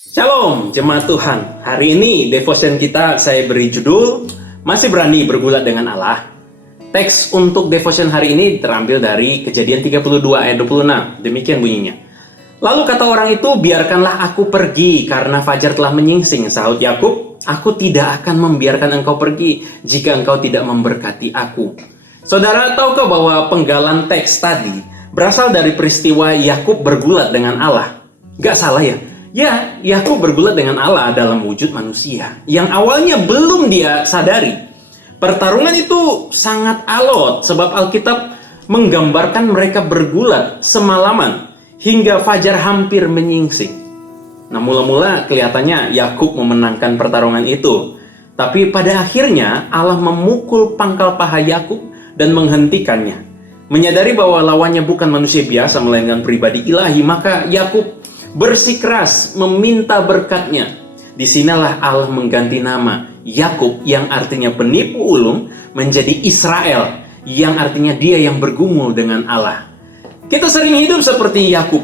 Shalom, jemaat Tuhan. Hari ini devotion kita saya beri judul Masih Berani Bergulat dengan Allah. Teks untuk devotion hari ini terambil dari Kejadian 32 ayat 26. Demikian bunyinya. Lalu kata orang itu, biarkanlah aku pergi karena fajar telah menyingsing. Sahut Yakub, aku tidak akan membiarkan engkau pergi jika engkau tidak memberkati aku. Saudara, tahukah bahwa penggalan teks tadi berasal dari peristiwa Yakub bergulat dengan Allah? Gak salah ya? Ya, Yakub bergulat dengan Allah dalam wujud manusia yang awalnya belum dia sadari. Pertarungan itu sangat alot sebab Alkitab menggambarkan mereka bergulat semalaman hingga fajar hampir menyingsing. Nah, mula-mula kelihatannya Yakub memenangkan pertarungan itu. Tapi pada akhirnya Allah memukul pangkal paha Yakub dan menghentikannya. Menyadari bahwa lawannya bukan manusia biasa melainkan pribadi ilahi, maka Yakub bersikeras meminta berkatnya. Disinilah Allah mengganti nama Yakub yang artinya penipu ulung menjadi Israel yang artinya dia yang bergumul dengan Allah. Kita sering hidup seperti Yakub,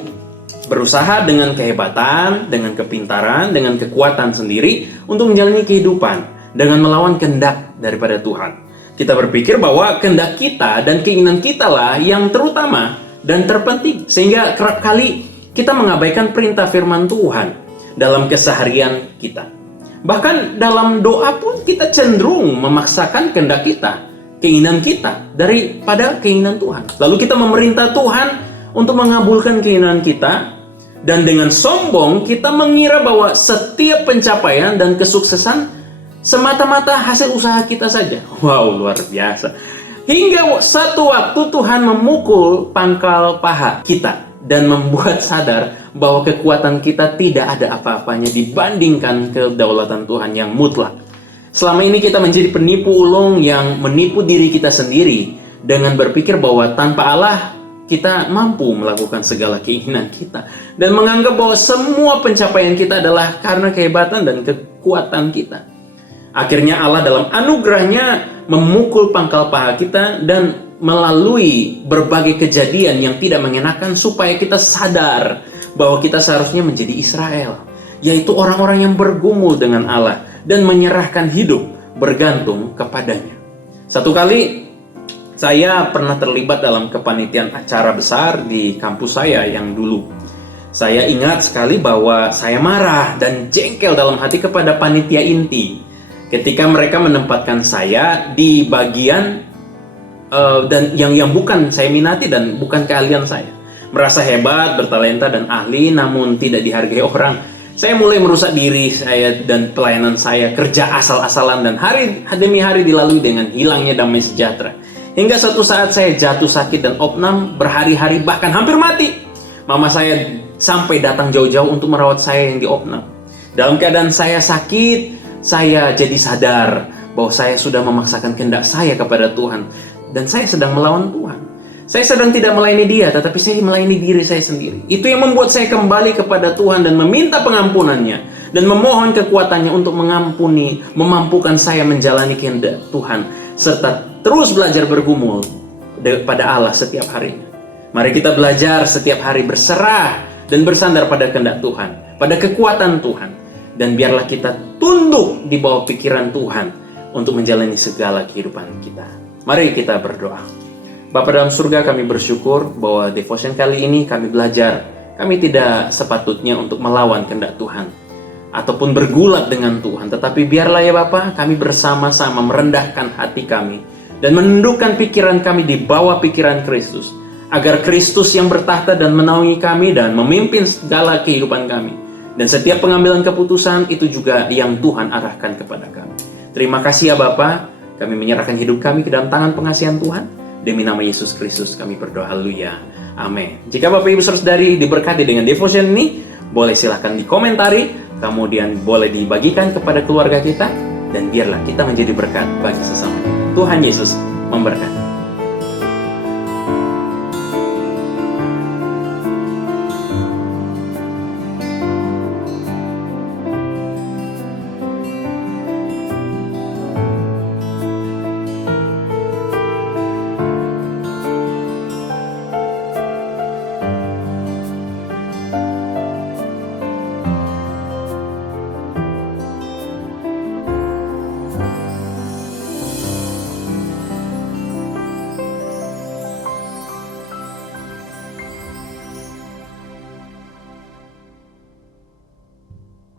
berusaha dengan kehebatan, dengan kepintaran, dengan kekuatan sendiri untuk menjalani kehidupan dengan melawan kehendak daripada Tuhan. Kita berpikir bahwa kehendak kita dan keinginan kita lah yang terutama dan terpenting, sehingga kerap kali kita mengabaikan perintah firman Tuhan dalam keseharian kita. Bahkan dalam doa pun kita cenderung memaksakan kehendak kita, keinginan kita daripada keinginan Tuhan. Lalu kita memerintah Tuhan untuk mengabulkan keinginan kita, dan dengan sombong kita mengira bahwa setiap pencapaian dan kesuksesan semata-mata hasil usaha kita saja. Wow, luar biasa. Hingga satu waktu Tuhan memukul pangkal paha kita dan membuat sadar bahwa kekuatan kita tidak ada apa-apanya dibandingkan kedaulatan Tuhan yang mutlak. Selama ini kita menjadi penipu ulung yang menipu diri kita sendiri dengan berpikir bahwa tanpa Allah kita mampu melakukan segala keinginan kita dan menganggap bahwa semua pencapaian kita adalah karena kehebatan dan kekuatan kita. Akhirnya Allah dalam anugerahnya memukul pangkal paha kita dan melalui berbagai kejadian yang tidak mengenakan supaya kita sadar bahwa kita seharusnya menjadi Israel, yaitu orang-orang yang bergumul dengan Allah dan menyerahkan hidup bergantung kepadanya. Satu kali saya pernah terlibat dalam kepanitiaan acara besar di kampus saya yang dulu. Saya ingat sekali bahwa saya marah dan jengkel dalam hati kepada panitia inti ketika mereka menempatkan saya di bagian dan yang bukan saya minati dan bukan keahlian saya. Merasa hebat, bertalenta dan ahli namun tidak dihargai orang. Saya mulai merusak diri saya dan pelayanan saya, kerja asal-asalan dan hari demi hari dilalui dengan hilangnya damai sejahtera. Hingga suatu saat saya jatuh sakit dan opnam berhari-hari bahkan hampir mati. Mama saya sampai datang jauh-jauh untuk merawat saya yang di opnam. Dalam keadaan saya sakit, saya jadi sadar bahwa saya sudah memaksakan kehendak saya kepada Tuhan. Dan saya sedang melawan Tuhan. Saya sedang tidak melayani Dia, tetapi saya melayani diri saya sendiri. Itu yang membuat saya kembali kepada Tuhan dan meminta pengampunannya dan memohon kekuatannya untuk mengampuni, memampukan saya menjalani kehendak Tuhan serta terus belajar bergumul pada Allah setiap harinya. Mari kita belajar setiap hari berserah dan bersandar pada kehendak Tuhan, pada kekuatan Tuhan, dan biarlah kita tunduk di bawah pikiran Tuhan untuk menjalani segala kehidupan kita. Mari kita berdoa. Bapa dalam surga, kami bersyukur bahwa devotion kali ini kami belajar kami tidak sepatutnya untuk melawan kehendak Tuhan ataupun bergulat dengan Tuhan, tetapi biarlah ya Bapa, kami bersama-sama merendahkan hati kami dan menundukkan pikiran kami di bawah pikiran Kristus, agar Kristus yang bertahta dan menaungi kami dan memimpin segala kehidupan kami, dan setiap pengambilan keputusan itu juga yang Tuhan arahkan kepada kami. Terima kasih ya Bapa. Kami menyerahkan hidup kami ke dalam tangan pengasihan Tuhan. Demi nama Yesus Kristus kami berdoa. Haleluya. Amin. Jika Bapak Ibu Saudari diberkati dengan devotion ini, boleh silahkan dikomentari, kemudian boleh dibagikan kepada keluarga kita, dan biarlah kita menjadi berkat bagi sesama. Tuhan Yesus memberkati.